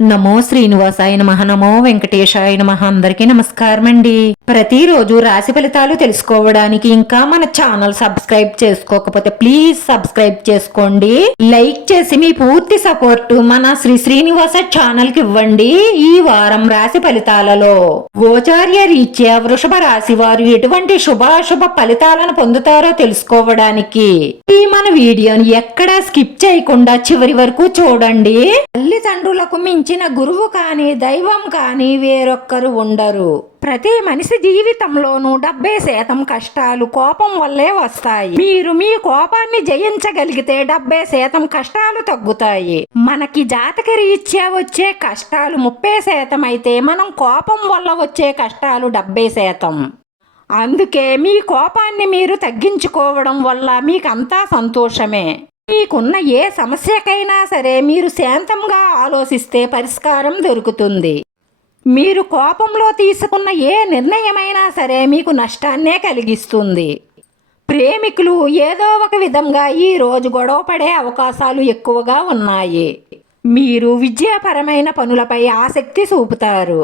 నమో శ్రీనివాసాయ నమః. నమో వెంకటేశాయ నమః. అందరికీ నమస్కారం అండి. ప్రతిరోజు రాశి ఫలితాలు తెలుసుకోవడానికి ఇంకా మన ఛానల్ సబ్స్క్రైబ్ చేసుకోకపోతే ప్లీజ్ సబ్స్క్రైబ్ చేసుకోండి. లైక్ చేసి మీ పూర్తి సపోర్ట్ మన శ్రీనివాస ఛానల్ కి ఇవ్వండి. ఈ వారం రాశి ఫలితాలలో గోచార్య రీత్యా వృషభ రాశి వారు ఎటువంటి శుభాశుభ ఫలితాలను పొందుతారో తెలుసుకోవడానికి ఈ మన వీడియోని ఎక్కడా స్కిప్ చేయకుండా చివరి వరకు చూడండి. తల్లిదండ్రులకు మించిన గురువు కానీ దైవం కానీ వేరొక్కరు ఉండరు. ప్రతి మనిషి జీవితంలోనూ 70% కష్టాలు కోపం వల్లే వస్తాయి. మీరు మీ కోపాన్ని జయించగలిగితే 70% కష్టాలు తగ్గుతాయి. మనకి జాతక రీత్యా వచ్చే కష్టాలు 30% అయితే మనం కోపం వల్ల వచ్చే కష్టాలు 70%. అందుకే మీ కోపాన్ని మీరు తగ్గించుకోవడం వల్ల మీకంతా సంతోషమే. మీకున్న ఏ సమస్యకైనా సరే మీరు శాంతంగా ఆలోచిస్తే పరిష్కారం దొరుకుతుంది. మీరు కోపంలో తీసుకున్న ఏ నిర్ణయమైనా సరే మీకు నష్టాన్నే కలిగిస్తుంది. ప్రేమికులు ఏదో ఒక విధంగా ఈ రోజు గొడవపడే అవకాశాలు ఎక్కువగా ఉన్నాయి. మీరు విద్యాపరమైన పనులపై ఆసక్తి చూపుతారు.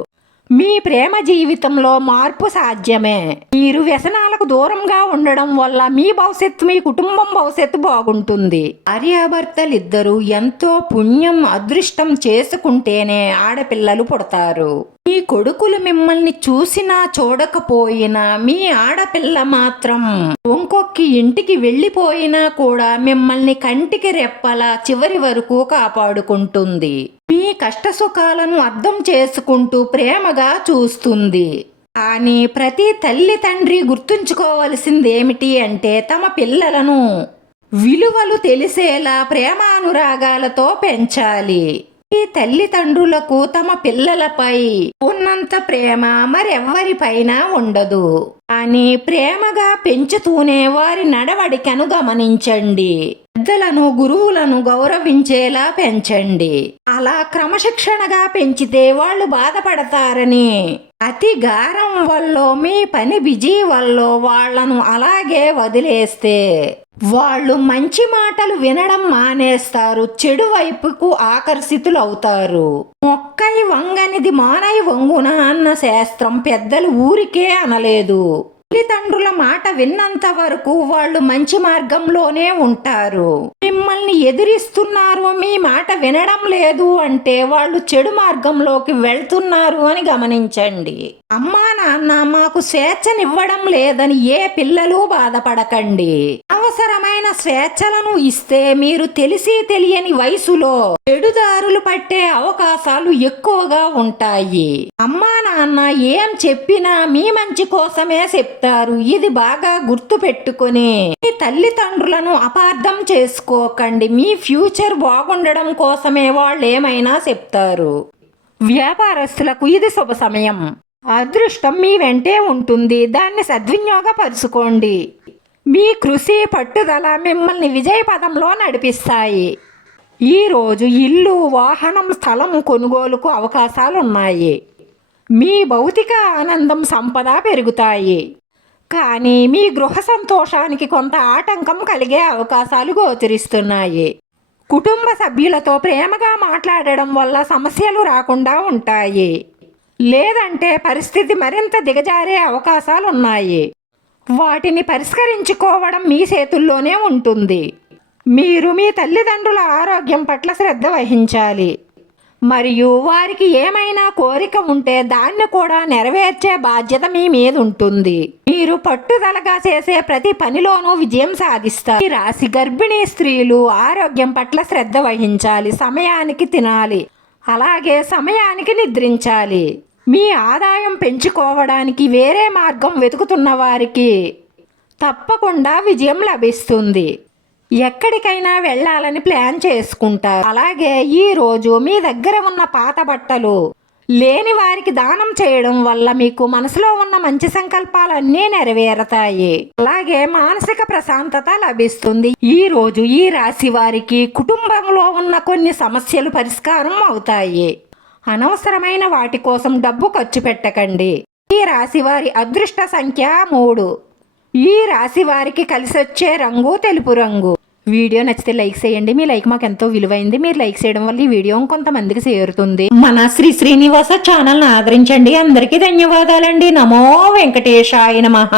మీ ప్రేమ జీవితంలో మార్పు సాధ్యమే. మీరు వ్యసనాలకు దూరంగా ఉండడం వల్ల మీ భవిష్యత్తు మీ కుటుంబం భవిష్యత్తు బాగుంటుంది. భార్యాభర్తలిద్దరూ ఎంతో పుణ్యం అదృష్టం చేసుకుంటేనే ఆడపిల్లలు పుడతారు. మీ కొడుకులు మిమ్మల్ని చూసినా చూడకపోయినా మీ ఆడపిల్ల మాత్రం ఇంకొక ఇంటికి వెళ్ళిపోయినా కూడా మిమ్మల్ని కంటికి రెప్పలా చివరి వరకు కాపాడుకుంటుంది. మీ కష్టసుఖాలను అర్థం చేసుకుంటూ ప్రేమగా చూస్తుంది. కానీ ప్రతి తల్లి తండ్రి గుర్తుంచుకోవలసిందేమిటి అంటే తమ పిల్లలను విలువలు తెలిసేలా ప్రేమానురాగాలతో పెంచాలి. ఈ తల్లిదండ్రులకు తమ పిల్లలపై ఉన్నంత ప్రేమ మరెవ్వరిపైన ఉండదు. కానీ ప్రేమగా పెంచుతూనే వారి నడవడికను గమనించండి. పెద్దలను గురువులను గౌరవించేలా పెంచండి. అలా క్రమశిక్షణగా పెంచితే వాళ్ళు బాధపడతారని అతి గారం వల్ల మీ పని బిజీ వల్ల వాళ్లను అలాగే వదిలేస్తే వాళ్ళు మంచి మాటలు వినడం మానేస్తారు. చెడు వైపుకు ఆకర్షితులవుతారు. మొక్కై వంగనిది మానై వంగున అన్న శాస్త్రం పెద్దలు ఊరికే అనలేదు. తల్లిదండ్రుల మాట విన్నంత వరకు వాళ్ళు మంచి మార్గంలోనే ఉంటారు. మిమ్మల్ని ఎదిరిస్తున్నారు, మీ మాట వినడం లేదు అంటే వాళ్ళు చెడు మార్గంలోకి వెళ్తున్నారు అని గమనించండి. అమ్మా నాన్న మాకు స్వేచ్ఛనివ్వడం లేదని ఏ పిల్లలు బాధపడకండి. అవసరమైన స్వేచ్ఛలను ఇస్తే మీరు తెలిసి తెలియని వయసులో చెడుదారులు పట్టే అవకాశాలు ఎక్కువగా ఉంటాయి. అమ్మా నాన్న ఏం చెప్పినా మీ మంచి కోసమే చెప్తారు. ఇది బాగా గుర్తు పెట్టుకుని మీ తల్లిదండ్రులను అపార్థం చేసుకోకండి. మీ ఫ్యూచర్ బాగుండడం కోసమే వాళ్ళు ఏమైనా చెప్తారు. వ్యాపారస్తులకు ఇది శుభ సమయం. అదృష్టం మీ వెంటే ఉంటుంది. దాన్ని సద్వినియోగపరుచుకోండి. మీ కృషి పట్టుదల మిమ్మల్ని విజయపదంలో నడిపిస్తాయి. ఈరోజు ఇల్లు వాహనం స్థలం కొనుగోలుకు అవకాశాలున్నాయి. మీ భౌతిక ఆనందం సంపద పెరుగుతాయి. కానీ మీ గృహ సంతోషానికి కొంత ఆటంకం కలిగే అవకాశాలు గోచరిస్తున్నాయి. కుటుంబ సభ్యులతో ప్రేమగా మాట్లాడడం వల్ల సమస్యలు రాకుండా ఉంటాయి. లేదంటే పరిస్థితి మరింత దిగజారే అవకాశాలున్నాయి. వాటిని పరిష్కరించుకోవడం మీ చేతుల్లోనే ఉంటుంది. మీరు మీ తల్లిదండ్రుల ఆరోగ్యం పట్ల శ్రద్ధ వహించాలి. మరియు వారికి ఏమైనా కోరిక ఉంటే దాన్ని కూడా నెరవేర్చే బాధ్యత మీ మీద ఉంటుంది. మీరు పట్టుదలగా చేసే ప్రతి పనిలోనూ విజయం సాధిస్తారు. ఈ రాశి గర్భిణీ స్త్రీలు ఆరోగ్యం పట్ల శ్రద్ధ వహించాలి. సమయానికి తినాలి, అలాగే సమయానికి నిద్రించాలి. మీ ఆదాయం పెంచుకోవడానికి వేరే మార్గం వెతుకుతున్న వారికి తప్పకుండా విజయం లభిస్తుంది. ఎక్కడికైనా వెళ్ళాలని ప్లాన్ చేసుకుంటారు. అలాగే ఈ రోజు మీ దగ్గర ఉన్న పాత బట్టలు లేని వారికి దానం చేయడం వల్ల మీకు మనసులో ఉన్న మంచి సంకల్పాలన్నీ నెరవేరుతాయి. అలాగే మానసిక ప్రశాంతత లభిస్తుంది. ఈ రోజు ఈ రాశి వారికి కుటుంబంలో ఉన్న కొన్ని సమస్యలు పరిష్కారం అవుతాయి. అనవసరమైన వాటి కోసం డబ్బు ఖర్చు పెట్టకండి. ఈ రాశి వారి అదృష్ట సంఖ్య 3. ఈ రాశి వారికి కలిసొచ్చే రంగు తెలుపు రంగు. వీడియో నచ్చితే లైక్ చేయండి. మీ లైక్ మాకు ఎంతో విలువైంది. మీరు లైక్ చేయడం వల్ల ఈ వీడియో కొంతమందికి చేరుతుంది. మన శ్రీ శ్రీనివాస ఛానల్ ఆదరించండి. అందరికీ ధన్యవాదాలండి. నమో వెంకటేశాయ నమః.